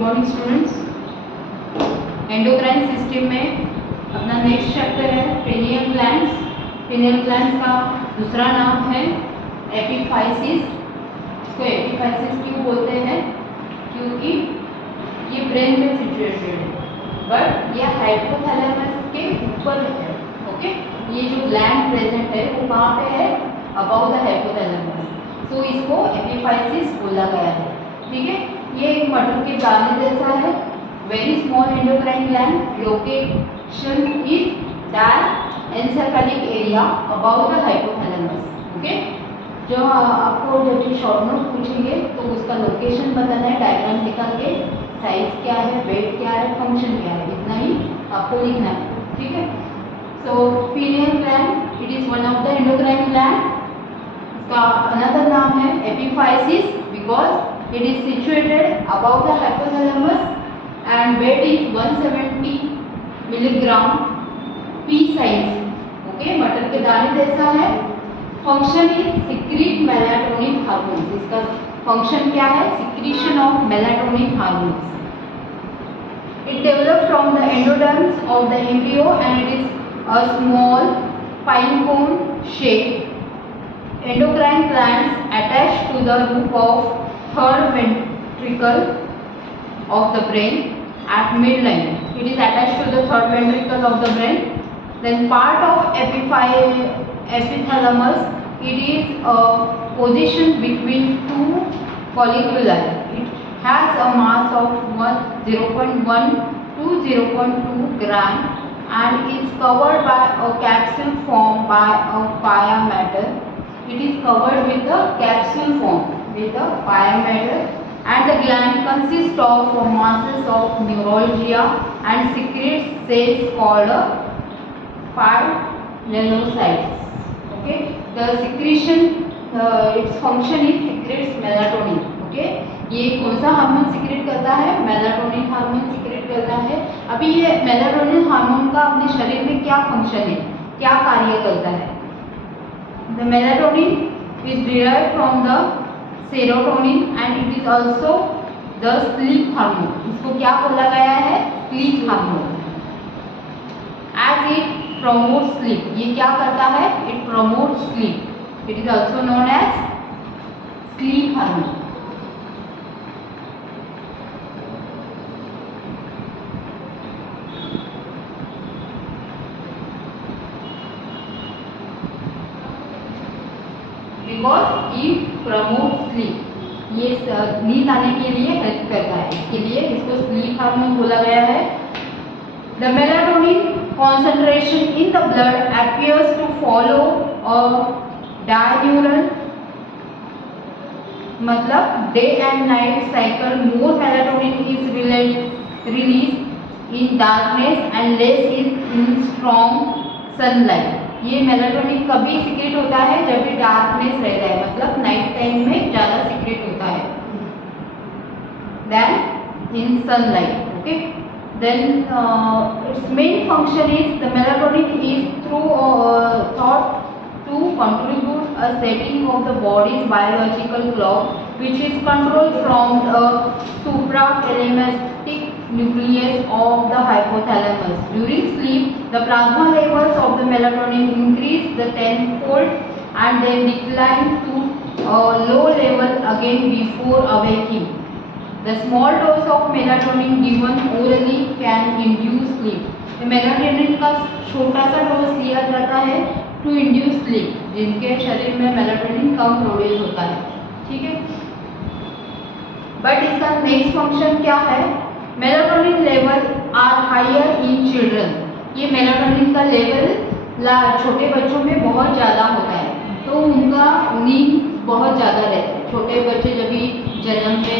Morning students. Endocrine system में अपना next chapter है पेनियल ग्लैंड्स। पेनियल ग्लैंड्स का दूसरा नाम है एपिफाइसिस। इसको एपिफाइसिस क्यों बोलते हैं? क्योंकि ये ब्रेन में सिचुएटेड है, बट ये हाइपोथैलेमस के ऊपर है। ओके, ये जो ग्लैंड प्रेजेंट है वो कहाँ पे है? About the hypothalamus. सो इसको एपिफाइसिस बोला गया है। ठीक है, ये एक मटर के दाने जैसा है। Very small endocrine gland location is that encephalic area about the hypothalamus. Okay, जो आपको जब शॉर्ट नोट पूछेंगे तो उसका लोकेशन बताना है, डायग्राम निकाल के साइज क्या है, वेट क्या है, फंक्शन क्या है, इतना ही आपको लिखना है। ठीक है, so pineal gland it is one of the endocrine gland. इसका अनदर नाम है epiphysis because it is situated about the hypothalamus and weight is 170 milligram pea size. Okay, मटर के दाने जैसा है। Function is secrete melatonin hormones. इसका function क्या है? Secretion of melatonin hormones. It develops from the endoderms of the embryo and it is a small pine cone shape. Endocrine glands attached to the roof of third ventricle of the brain at midline. It is attached to the third ventricle of the brain. Then part of epithalamus. It is positioned between two folliculi. It has a mass of 0.1 to 0.2 gram and is covered by a capsule formed by a pia mater. It is covered with a capsule formed with a pia mater and the gland consists of masses of neuralgia and secretes cells called pyelocytes. Okay, the secretion its function is secretes melatonin. Okay, ये कौन सा hormone secrete करता है? Melatonin hormone secrete करता है। अभी ये melatonin hormone का अपने शरीर में क्या फंक्शन है, क्या कार्य करता है? The melatonin is derived from the serotonin and it is also the sleep hormone. इसको क्या बोला गया है? Sleep hormone. As it promotes sleep, ये क्या करता है? It promotes sleep. It is also known as sleep hormone. Because it promote sleep, ये नींद आने के लिए हेल्प करता है, इसके लिए इसको स्लीप हार्मोन बोला गया है। The melatonin concentration in the blood appears to follow a diurnal मतलब day and night cycle. More melatonin is released in darkness and less is in strong sunlight. ये मेलाटोनिन कभी सिक्रेट होता है? जब भी डार्कनेस रहता है, मतलब नाइट टाइम में ज़्यादा सिक्रेट होता है than in sunlight. Okay, then its main function is the melatonin is thought to contribute a setting of the body's biological clock which is controlled from the suprachiasmatic nucleus of the hypothalamus. During sleep, the plasma levels of the melatonin increase the tenfold and then decline to a low level again before awaking. The small dose of melatonin given orally can induce sleep. Melatonin का छोटा सा dose लिया जाता है to induce sleep, जिनके शरीर में melatonin कम produce होता है। ठीक है, बट इसका नेक्स्ट फंक्शन क्या है? Melatonin level are higher in children. ये मेलाटोनिन का लेवल छोटे बच्चों में बहुत ज़्यादा होता है, तो उनका नींद बहुत ज़्यादा रहता है। छोटे बच्चे जब भी जन्मते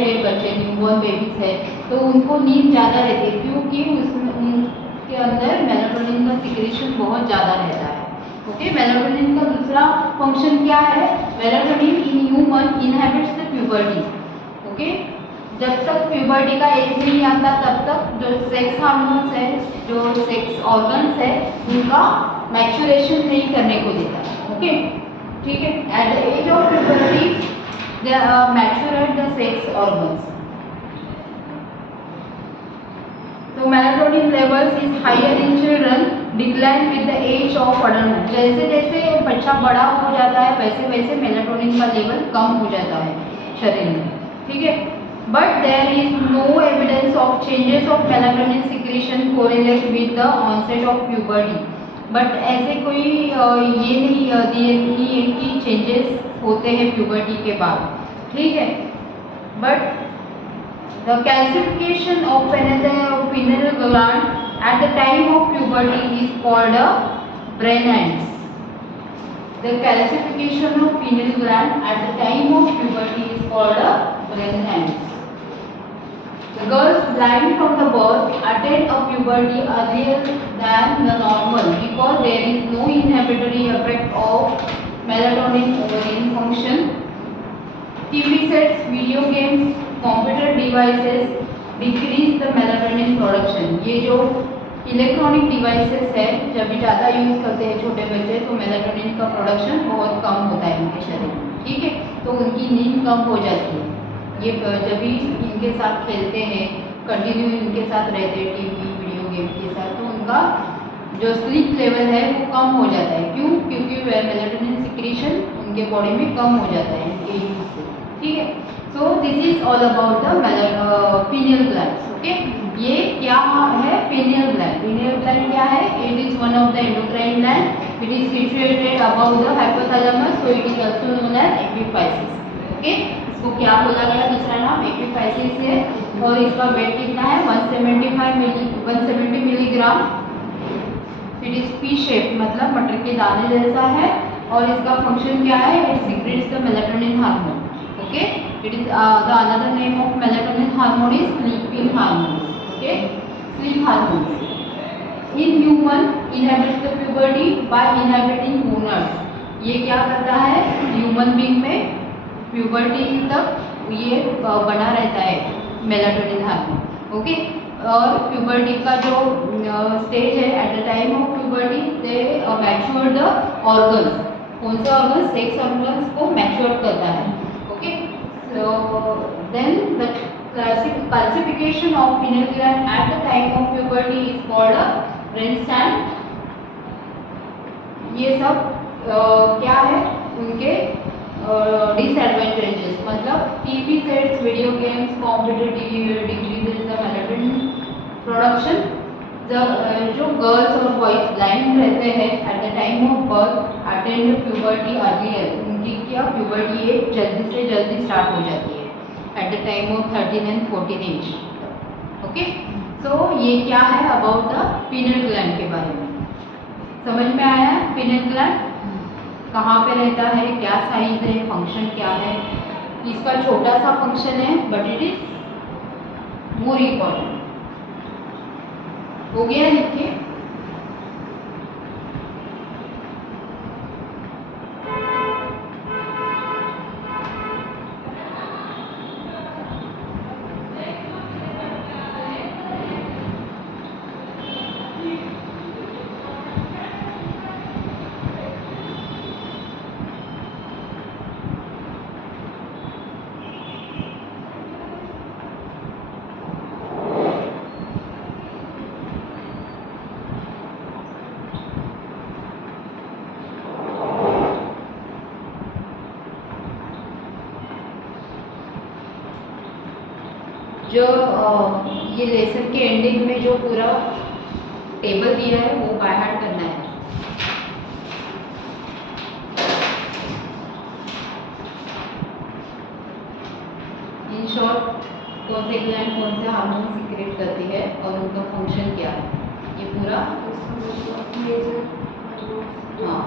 हैं, बच्चे न्यूबॉर्न बेबीज है, तो उनको नींद ज़्यादा रहती है क्योंकि उसमें उनके अंदर मेलाटोनिन का सिक्रेशन बहुत ज़्यादा रहता है। ओके, मेलाटोनिन का दूसरा फंक्शन क्या है? Melatonin in human inhabits the puberty. Okay, जब तक प्यूबर्टी का एज नहीं आता तब तक जो सेक्स हार्मोन्स है, जो सेक्स ऑर्गन्स है, उनका मैच्योरेशन नहीं करने को देता है। ओके, ठीक है, at the age of puberty they mature the sex organs. तो melatonin levels is higher in children, decline with the age of adulthood. जैसे जैसे बच्चा बड़ा हो जाता है वैसे वैसे मेलाटोनिन का लेवल कम हो जाता है शरीर में, ठीक है। But there is no evidence of changes of melatonin secretion correlate with the onset of puberty. But ऐसे कोई ये नहीं है कि चेंजेस होते हैं प्यूबर्टी के बाद, ठीक है। But the calcification of pineal gland at the time of puberty is called a Brenner's. The calcification of pineal gland at the time of puberty is called a Brenner's. The girls blind from the birth attain a puberty earlier than the normal because there is no inhibitory effect of melatonin ovarian function. TV sets, video games, computer devices decrease the melatonin production. ये जो electronic devices है जब भी ज़्यादा use करते हैं छोटे बच्चे तो मेलाटोनिन का प्रोडक्शन बहुत कम होता है उनके शरीर में, ठीक है। तो उनकी नींद कम हो जाती है। ये जब भी इनके साथ खेलते हैं, कंटिन्यू इनके साथ रहते हैं टीवी वीडियो गेम के साथ, तो उनका जो स्लीप लेवल है वो कम हो जाता है। क्यों? क्योंकि मेलाटोनिन सिक्रीशन उनके बॉडी में कम हो जाता है इनके यूज से, ठीक है। So this is all about the pineal glands. Okay, ये क्या है pineal gland? Pineal gland क्या है? It is one of the endocrine gland. It is situated above the hypothalamus, so it is also known as epiphysis. Okay, इसको क्या बोला गया? दूसरा नाम epiphysis है और इसका वेट कितना है? 170 milligram. It is P shape, मतलब मटर के दाने जैसा है और इसका फंक्शन क्या है? It secretes the melatonin hormone. Okay, it is the another name of melatonin hormone is sleeping hormone. Okay, sleep hormone in human inhibits the puberty by inhibiting gonad. ये क्या करता है? ह्यूमन बीइंग में puberty तक ये बना रहता है मेलाटोनिन हार्मोन। ओके, और प्यूबर्टी का जो स्टेज है at the time of puberty they mature the organs. कौन से ऑर्गन्स? सेक्स ऑर्गन्स को मैच्योर करता है। Okay, so then the calcification of pineal gland at the time of puberty is called a Brenstein. ये सब क्या है? उनके डिसएडवांटेजेस, मतलब TV sets, video games, computer decreases the melatonin production. जो गर्ल्स और बॉयज ब्लाइंड रहते हैं eight the time of birth attend puberty earlier, उनकी क्या प्यूबर्टी एज जल्दी से जल्दी स्टार्ट हो जाती है at the time of 13 and 14 age. Okay, so ये क्या है अबाउट द पिनियल ग्लैंड के बारे में। समझ में आया? पिनियल ग्लैंड कहाँ पे रहता है, क्या साइज है, फंक्शन क्या है। इसका छोटा सा फंक्शन है but it is more important. हो गया लिखिए। जो ये लेसन के एंडिंग में जो पूरा टेबल दिया है वो बाय हार्ट करना है। इन शॉर्ट कौन से ग्लैंड कौन से हार्मोन सीक्रेट करती है और उनका फंक्शन क्या है, ये पूरा हाँ